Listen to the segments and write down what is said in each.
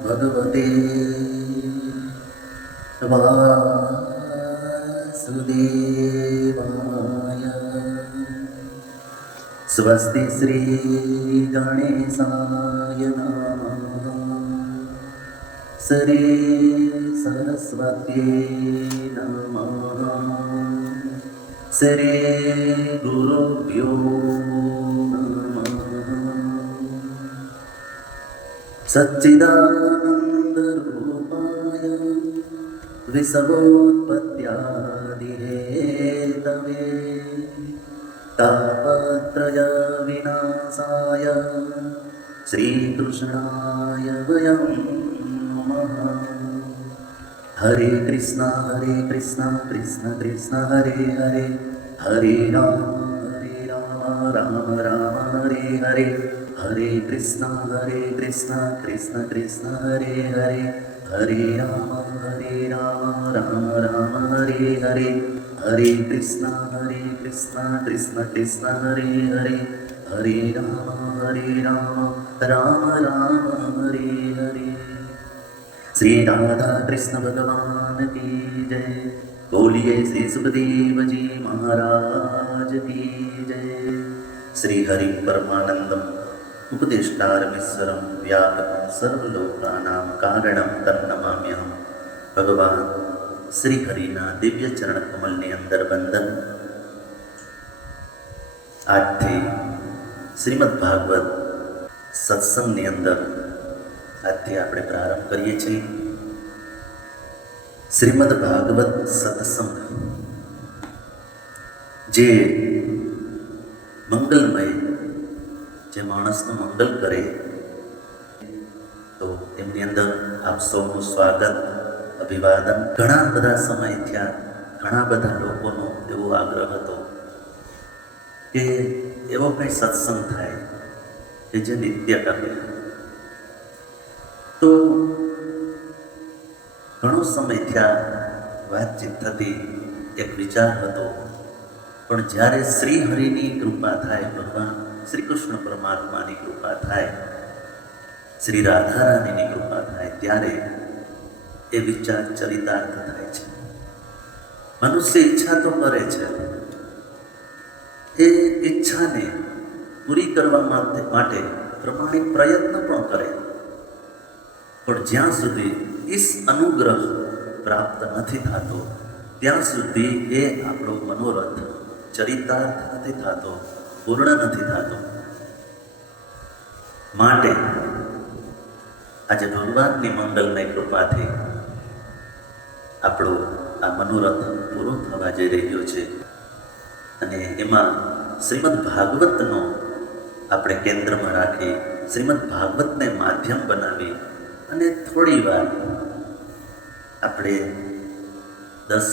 ભગવતે વાસુદેવાય સ્વસ્તિ શ્રી ગણેશાય શ્રી સરસ્વતી નમ શ્રી ગુરુભ્યો सच्चिदानन्दरूपाय विसवोत्पत्त्यादिहेतवे तापत्रयविनाशाय श्रीकृष्णाय वयं नमः। हरे कृष्ण हरे कृष्ण कृष्ण कृष्ण हरे हरे। हरे राम हरे राम राम राम हरे हरे हरे कृष्ण हरे कृष्ण कृष्ण कृष्ण हरे हरे हरे राम हरे राम राम राम हरे हरे हरे कृष्ण हरे कृष्ण कृष्ण कृष्ण हरे हरे हरे राम हरे राम राम राम हरे हरे श्री राधा कृष्ण भगवान की जय बोलिए श्री सुखदेव जी महाराज की जय श्री हरि परमानंदम ઉપદેષ્ટારમીશ્વરમ વ્યાપકમ સર્વલોકાનામ કારણમ તમ નમામ્યહમ ભગવાન શ્રી હરિના દિવ્ય ચરણ કમલની અંદર વંદન આજથી શ્રીમદ ભાગવત સત્સંગની અંદર આજથી આપણે પ્રારંભ કરીએ છીએ શ્રીમદ ભાગવત સત્સંગ જે મંગલમય જે માણસનું મંગલ કરે, તો એમની અંદર આપ સૌનું સ્વાગત, અભિવાદન. ઘણા બધા સમય થયા, ઘણા બધા લોકોનો એવો આગ્રહ હતો કે એવો કંઈ સત્સંગ થાય કે જે નિત્ય કરે. તો ઘણો સમય થયા, વાતચીત થતી, એક વિચાર હતો. પણ જ્યારે શ્રી હરિની કૃપા થાય ભગવાન શ્રી કૃષ્ણ પરમાત્માની કૃપા થાય, શ્રી રાધારાણીની કૃપા થાય, ત્યારે એ વિચાર ચરિતાર્થ થાય છે. મનુષ્ય ઈચ્છા તો કરે છે. એ ઈચ્છાને પૂરી કરવા માટે પ્રમાણિક પ્રયત્ન પણ કરે. પણ જ્યાં સુધી ઈસ અનુગ્રહ પ્રાપ્ત નથી થતો, ત્યાં સુધી એ આપણો મનોરથ ચરિતાર્થ નથી થતો પૂર્ણ નથી થતો. માટે આજે ભગવાનની મંગલમય કૃપાથી આપણો આ મનોરથ પૂરો થવા જઈ રહ્યો છે. અને એમાં શ્રીમદ ભાગવતનો આપણે કેન્દ્રમાં રાખી શ્રીમદ ભાગવતને માધ્યમ બનાવી અને થોડી વાર આપણે દસ,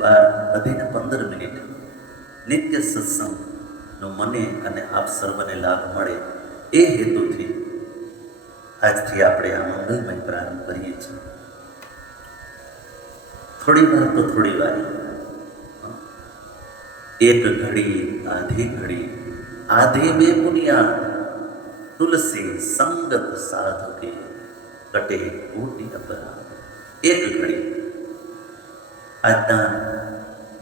બાર વધીને પંદર મિનિટ નિત્ય નો મને અને આપ સર્વને લાભ મળે એ હેતુથી આજથી આપણે આ મંગલમય પ્રારંભ કરીએ છીએ. થોડી વાર તો થોડી વાર. એક ઘડી, આધી ઘડી. આધી બે બુનિયાદ તુલસી સંગત સાધકે કટે કોટી અપરાધ. એક ઘડી. આજના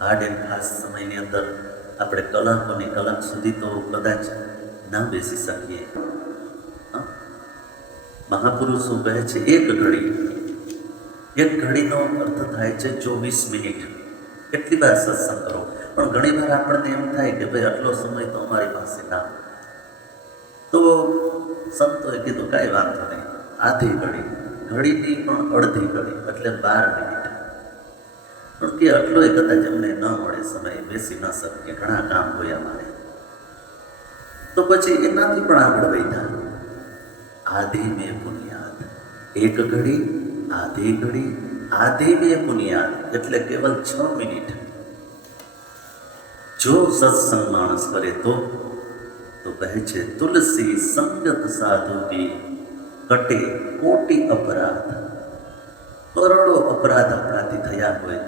હાર્ડ એન્ડ સમયની અંદર આપણે કલાકોની કલાક સુધી તો કદાચ ના બેસી શકીએ? મહાપુરુષો કહે છે, એક ઘડી. એક ઘડીનો અર્થ થાય છે ચોવીસ મિનિટ. કેટલી વાર સત્સંગ કરો. પણ ઘણી વાર આપણને એમ થાય કે ભાઈ આટલો સમય તો અમારી પાસે ના. તો સંતોએ કીધું, કાંઈ વાંધો નહીં. આધી ઘડી. ઘડીની પણ અડધી ઘડી, એટલે બાર મિનિટ. પણ કે આટલો કદાચ અમને ન મળે સમય, બેસી ન શકીએ ઘણા કામ હોય અમારે. તો પછી એનાથી પણ આગળ વધ્યા. આધી મેં બુનિયાદ એક ઘડી, આધી ઘડી, આધી મેં બુનિયાદ એટલે કેવલ છ મિનિટ. જો સત્સંગ માણસ કરે તો? તો કહે છે, તુલસી સંગત સાધુ કી કટે કોટી અપરાધ. કરોડો અપરાધ આપણાથી થયા હોય.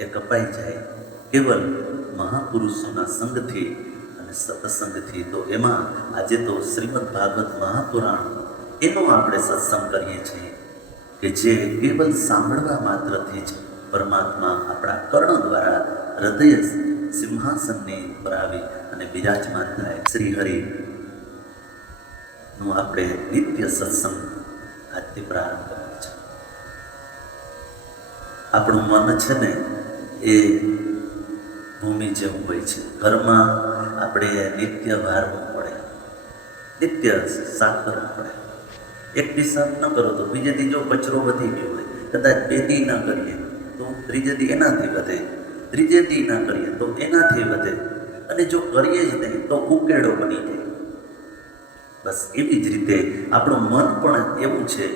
એ કપાઈ જાય કેવલ મહાપુરુષોના સંગથી અને સત્સંગથી. તો એમાં આજે તો શ્રીમદ ભાગવત મહાપુરાણ એનો આપણે સત્સંગ કરીએ છીએ કે જે કેવલ સાંભળવા માત્રથી જ પરમાત્મા આપણા કર્ણ દ્વારા હૃદય સિંહાસનને ઉપર આવી અને બિરાજમાન થાય. શ્રી હરિ, નું આપણે નિત્ય સત્સંગ આજથી પ્રારંભ કરીએ છીએ. આપણું મન છે ને એ ભૂમિ જેવું હોય છે. ઘરમાં આપણે નિત્ય વારવું પડે. નિત્ય સાફ કરવું પડે. એક દી સાફ ન કરો તો બીજે દી જો કચરો વધી ગયો હોય, કદાચ બે દી ન કરીએ, તો ત્રીજે દી એનાથી વધે. ત્રીજે દી ન કરીએ તો એનાથી વધે. અને જો કરીએ જ નહીં તો ઉકેડો બની જાય. બસ એવી જ રીતે આપણું મન પણ એવું છે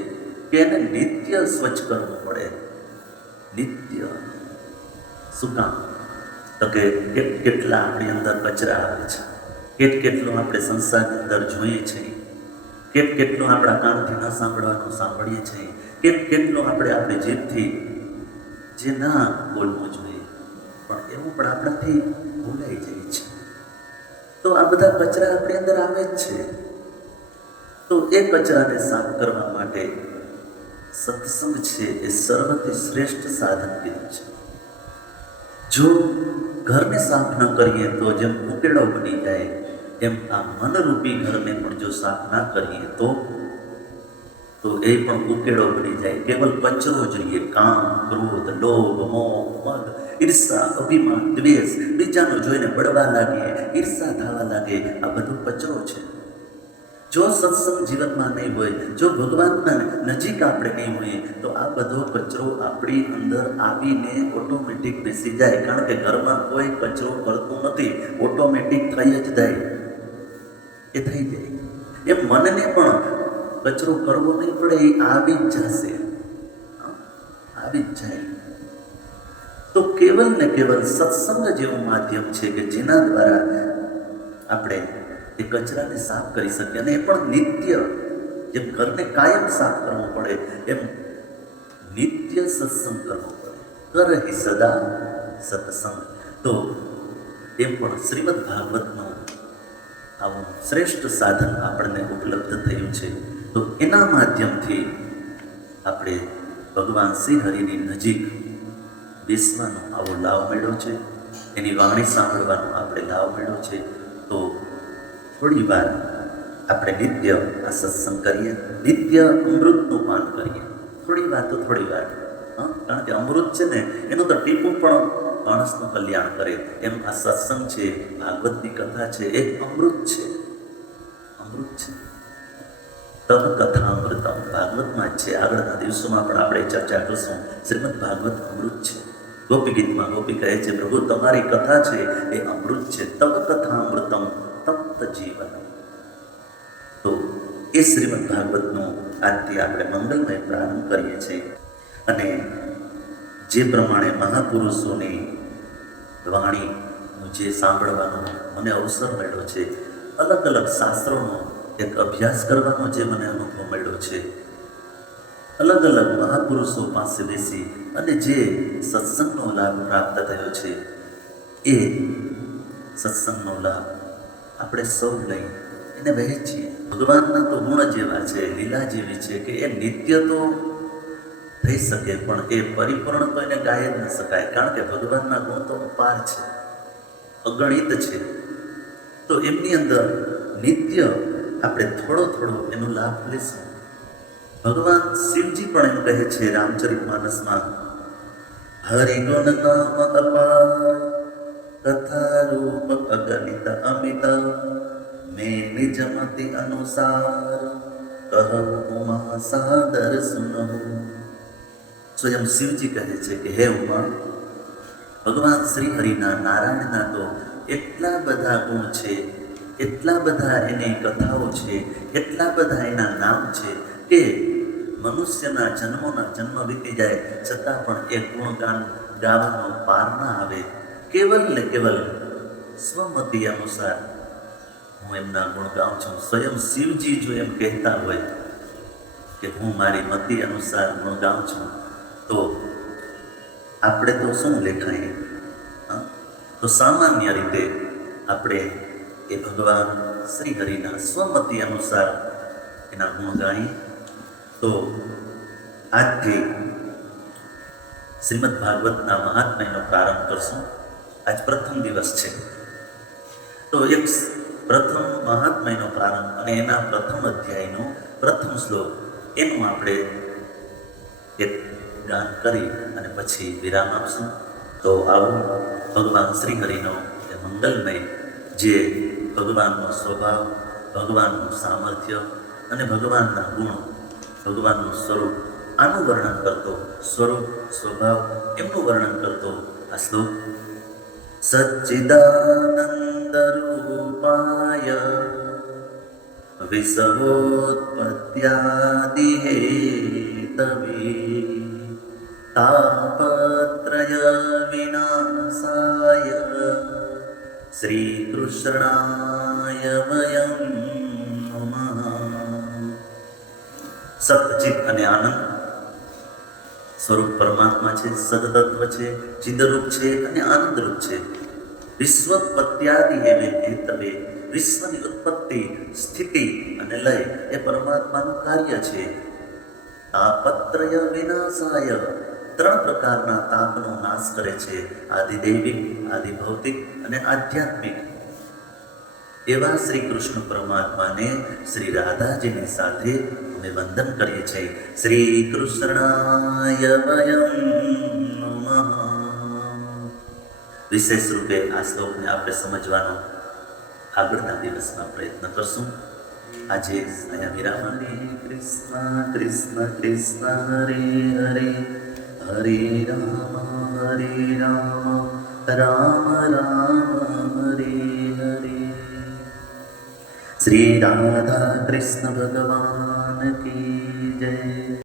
કે એને નિત્ય સ્વચ્છ કરવું પડે. નિત્ય. શું કામ? તો કે કેટ કેટલા આપણી અંદર કચરા આવે છે? કેટ કેટલું આપણે સંસારની અંદર જોઈએ છીએ કેટ કેટલું આપણા કાનથી ન સાંભળવાનું સાંભળીએ છીએ કેટ કેટલું આપણે આપણી જીભથી જે ના બોલવું જોઈએ? પણ એવું પણ આપણાથી ભૂલાઈ જાય છે. તો આ બધા કચરા આપણી અંદર આવે જ છે. તો એ કચરાને સાફ કરવા માટે સત્સંગ છે એ સર્વથી શ્રેષ્ઠ સાધન કીધું છે? જો ઘરને સાફ ન કરીએ તો જેમ ઉકેડો બની જાય એમ આ મનરૂપી ઘરને પણ જો સાફ ના કરીએ તો તો એ પણ ઉકેડો બની જાય. કેવલ કચરો જોઈએ કામ, ક્રોધ, લોભ, મોહ, મદ, ઈર્ષા, અભિમાન, દ્વેષ, બીજાનું જોઈને બળવા લાગે ઈર્ષા થવા લાગે. આ બધું કચરો છે. જો સત્સંગ જીવનમાં નહીં હોય, જો ભગવાનના નજીક આપણે નહીં હોઈએ, તો આ બધો કચરો આપણી અંદર આવીને ઓટોમેટિક બેસી જાય. કારણ કે ઘરમાં કોઈ કચરો કરતું નથી ઓટોમેટિક થઈ જ જાય. એ થઈ જાય. એ મનને પણ કચરો કરવો નહીં પડે, એ આવી જ જશે. આવી જ જાય. તો કેવલ ને કેવલ સત્સંગ જેવું માધ્યમ છે કે જેના દ્વારા આપણે એ કચરાને સાફ કરી શકીએ અને એ પણ નિત્ય. જેમ ઘરને કાયમ સાફ કરવો પડે, એમ નિત્ય સત્સંગ કરવો પડે. કર સદા સત્સંગ. તો એ પણ શ્રીમદ ભાગવતનું આવું શ્રેષ્ઠ સાધન આપણને ઉપલબ્ધ થયું છે. તો એના માધ્યમથી આપણે ભગવાન શ્રી હરિની નજીક બેસવાનો આવો લાભ મળ્યો છે. એની વાણી સાંભળવાનો આપણે લાભ મળ્યો છે. થોડી વાર આપણે નિત્ય આ સત્સંગ કરીએ, નિત્ય અમૃતનું પાન કરીએ. થોડી વાર તો થોડી વાર. કારણ કે અમૃત છે ને, એનું તો ટીપું પણ માણસનું કલ્યાણ કરે. એમ આ સત્સંગ છે, ભાગવતની કથા છે, એ અમૃત છે. અમૃત છે. તદ કથા અમૃતમ ભાગવતમાં જ છે, આગળના દિવસોમાં પણ આપણે ચર્ચા કરશું. શ્રીમદ ભાગવત અમૃત છે. ગોપી ગીતમાં ગોપી કહે છે, પ્રભુ, તમારી કથા છે, એ અમૃત છે. તવ કથા અમૃતમ જીવન. તો એ શ્રીમદ ભાગવતનું આજથી આપણે મંગલમય પ્રારંભ કરીએ છીએ. અને જે પ્રમાણે મહાપુરુષોની વાણી જે સાંભળવાનો મને અવસર મળ્યો છે, અલગ અલગ શાસ્ત્રોનો એક અભ્યાસ કરવાનો જે મને અનુભવ મળ્યો છે. અલગ અલગ મહાપુરુષો પાસે બેસી અને જે સત્સંગનો લાભ પ્રાપ્ત થયો છે, એ સત્સંગનો લાભ આપણે સૌ લઈ એને વહેંચીએ ભગવાનના તો ગુણ જેવા છે, લીલા જેવી છે કે એ નિત્ય તો થઈ શકે, પણ એ પરિપૂર્ણ તો એને ગાય જ ન શકાય, કારણ કે ભગવાનના ગુણ તો અપાર છે, અગણિત છે. તો એમની અંદર નિત્ય આપણે થોડો થોડો એનો લાભ લેશું. ભગવાન શિવજી પણ એમ કહે છે રામચરિત માનસમાં હરિગુણ નામ અપાર. તથા રૂપ અગણિત અમિત મે નિજમતિ અનુસાર કહ ઉમા સાદર સુનહું સ્વયં શિવજી કહે છે કે હે ઉમા ભગવાન શ્રી હરિના નારાયણના તો એટલા બધા ગુણ છે, એટલા બધા એની કથાઓ છે, એટલા બધા એના નામ છે કે મનુષ્યના જન્મોના જન્મ વીતી જાય છતાં પણ એ ગુણગાન ગાવાનો પાર ના આવે. કેવલ ને કેવલ સ્વમતી અનુસાર હું એમના ગુણ ગાઉં છું. સ્વયં શિવજી જો એમ કહેતા હોય કે હું મારી મતિ અનુસાર ગુણ ગાઉં છું, તો આપણે તો શું લેખાય? તો સામાન્ય રીતે આપણે એ ભગવાન શ્રી હરિના સ્વમતિ અનુસાર એના ગુણ ગાઈ તો આજથી શ્રીમદ ભાગવતના મહાત્મ્યનો પ્રારંભ કરશું. આજ પ્રથમ દિવસ છે. તો એક પ્રથમ મહાત્મ્યનો પ્રારંભ અને એના પ્રથમ અધ્યાયનો પ્રથમ શ્લોક એનું આપણે એક ગાન કરી અને પછી વિરામ આપશું. તો આવું ભગવાન શ્રી હરિનો એ મંગલમય જે ભગવાનનો સ્વભાવ, ભગવાનનું સામર્થ્ય અને ભગવાનના ગુણો, ભગવાનનું સ્વરૂપ આનું વર્ણન કરતો સ્વરૂપ, સ્વભાવ એમનું વર્ણન કરતો આ શ્લોક સચ્ચિદાનંદરૂપાય વિષમોત્પત્યાદિહેતવે તાપત્રય વિનાશાય શ્રીકૃષ્ણાય વયં નમઃ સતચિત અને આનંદ સ્વરૂપ પરમાત્મા છે, સદતત્વ છે, ચિદરૂપ છે અને આનંદરૂપ છે. વિશ્વપત્યાદિ હેવે હેતવે, વિશ્વની ઉત્પત્તિ, સ્થિતિ અને લય એ પરમાત્માનું કાર્ય છે. તાપત્રય વિનાશાય ત્રણ પ્રકારના તાપનો નાશ કરે છે. આદિ દૈવિક આદિ આદિભૌતિક અને આધ્યાત્મિક. એવા શ્રી કૃષ્ણ પરમાત્માને શ્રી રાધાજીની સાથે અમે વંદન કરીએ છીએ. શ્રી કૃષ્ણાય વિશેષ રૂપે આ શ્લોકને આપણે સમજવાનો આગળના દિવસમાં પ્રયત્ન કરશું. આજે અહીંયા વિરામ હરે કૃષ્ણ કૃષ્ણ કૃષ્ણ, હરે હરે હરે રામ હરે રામ રામ રામ. શ્રી રાધા કૃષ્ણ ભગવાન કી